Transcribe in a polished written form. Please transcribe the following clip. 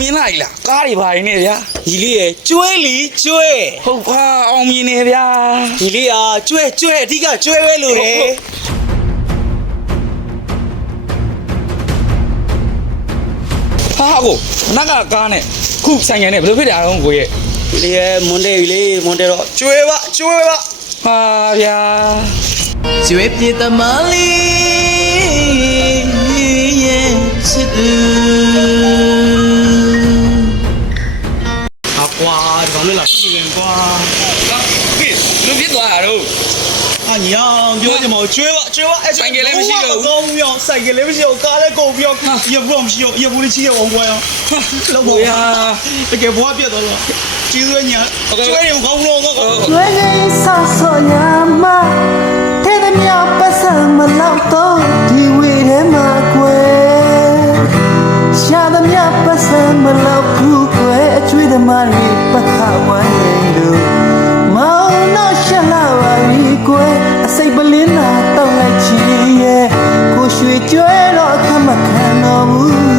မြင်လိုက်လားကားတွေဘာတွေနေဗျာ ဒီလေးရဲ့ကျွဲလီကျွဲ ဟုတ်ပါအောင်မြင်နေဗျာ ဒီလေးอ่ะကျွဲအဓိကကျွဲပဲလို့တယ် ဟာကိုနက်ကကားနဲ့ခုဆိုင်ငယ်နဲ့ဘယ်လိုဖြစ်တာအောင်ကိုရဲ့ ဒီလေးရဲ့မွန်တယ်ပြီလေမွန်တယ်တော့ကျွဲပါ ဟာဗျာ ကျွဲပြေတမလေးရဲ့ချစ်သူအကွာဒီကောင်လေးလာကြည့်ရင်ကွာ ဟာပြေလူဖြစ်သွားတာတော့ အညာပြောကြမအောင်ကျွဲပါအဲ့ဆိုင်ကလေးမရှိတော့ဘူးကောင်းပြောဆိုင်ကလေးမရှိတော့ကားလည်းကုန်ပြောရဘူးမရှိတော့ရဘူးလေးချီရအောင်ကွာလောက်ပါဗျာတကယ်ဘွားပြတ်သွားတော့ကျေးဇူးညာကျွဲရုံကောင်းလို့ကော ကျွဲနေဆော့ဆော့ညာမတဲ့တဲ့မြောက်ပတ်စံမလောက်တော့ဒီဝေထဲမှာကွယ်ရှာတဲ့မြောက်ပတ်စံမလောက်ဘူးကွယ်အကျွေးသမားတွေပတ်ခဝိုင်းနေလို့မောင်တော့ရှက်လာပါပြီကွယ်အစိတ်ပလင်းသာတောက်လိုက်ချင်ရဲ့ကိုရွှေကျွဲတော့အခမခံတော့ဘူး